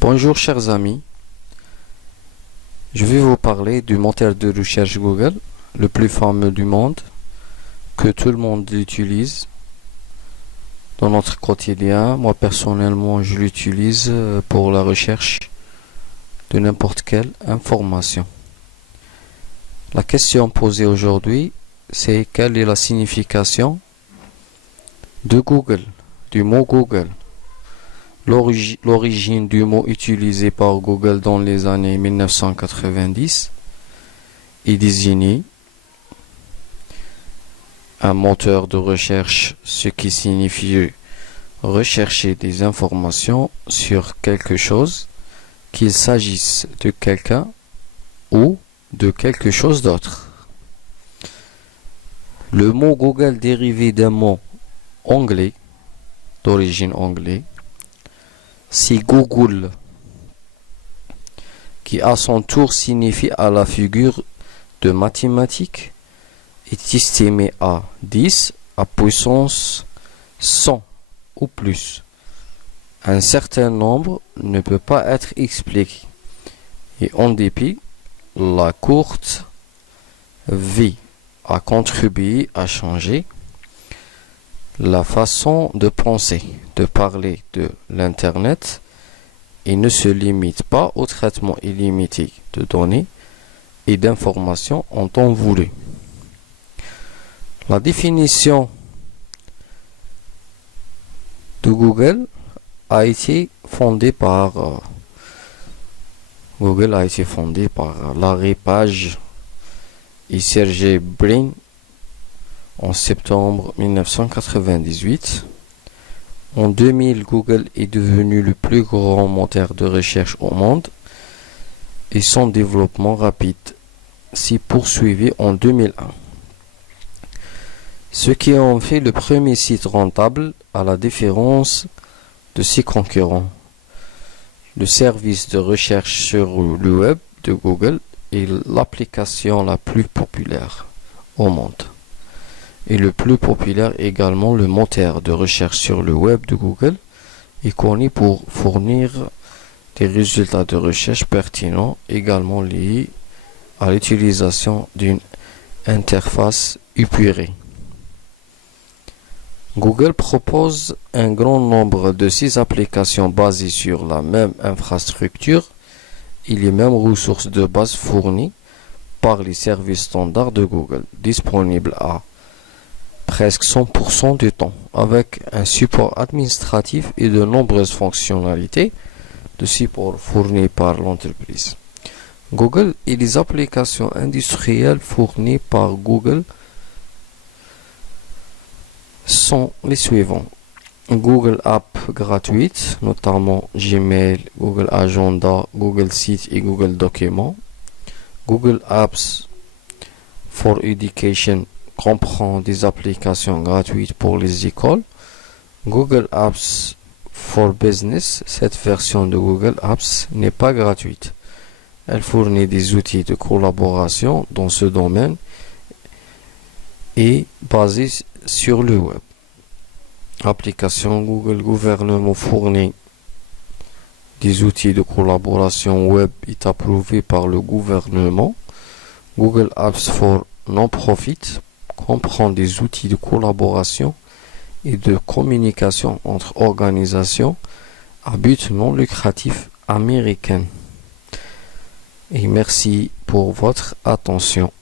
Bonjour chers amis, je vais vous parler du moteur de recherche Google, le plus fameux du monde, que tout le monde utilise dans notre quotidien. Moi personnellement, je l'utilise pour la recherche de n'importe quelle information. La question posée aujourd'hui, c'est quelle est la signification de Google, du mot Google. L'origine du mot utilisé par Google dans les années 1990 est désigné un moteur de recherche, ce qui signifie rechercher des informations sur quelque chose, qu'il s'agisse de quelqu'un ou de quelque chose d'autre. Le mot Google dérivé d'un mot anglais, d'origine anglaise, c'est Google, qui à son tour signifie à la figure de mathématiques, est estimé à 10 à puissance 100 ou plus. Un certain nombre ne peut pas être expliqué, et en dépit, la courte vie a contribué à changer la façon de penser, de parler de l'Internet, et ne se limite pas au traitement illimité de données et d'informations en temps voulu. La définition de Google a été fondée par Larry Page et Sergey Brin en septembre 1998. En 2000, Google est devenu le plus grand moteur de recherche au monde et son développement rapide s'est poursuivi en 2001. Ce qui en fait le premier site rentable à la différence de ses concurrents. Le service de recherche sur le web de Google est l'application la plus populaire au monde. Et le plus populaire également, le moteur de recherche sur le web de Google est connu pour fournir des résultats de recherche pertinents, également liés à l'utilisation d'une interface épurée. Google propose un grand nombre de ces applications basées sur la même infrastructure et les mêmes ressources de base fournies par les services standards de Google, disponibles à presque 100% du temps, avec un support administratif et de nombreuses fonctionnalités de support fournies par l'entreprise. Google et les applications industrielles fournies par Google sont les suivants. Google Apps gratuites, notamment Gmail, Google Agenda, Google Sites et Google Documents. Google Apps for Education comprend des applications gratuites pour les écoles. Google Apps for Business, cette version de Google Apps n'est pas gratuite. Elle fournit des outils de collaboration dans ce domaine et basée sur le web. Application Google Gouvernement fournit des outils de collaboration web est approuvé par le gouvernement. Google Apps for Non-Profit comprend des outils de collaboration et de communication entre organisations à but non lucratif américaines. Et merci pour votre attention.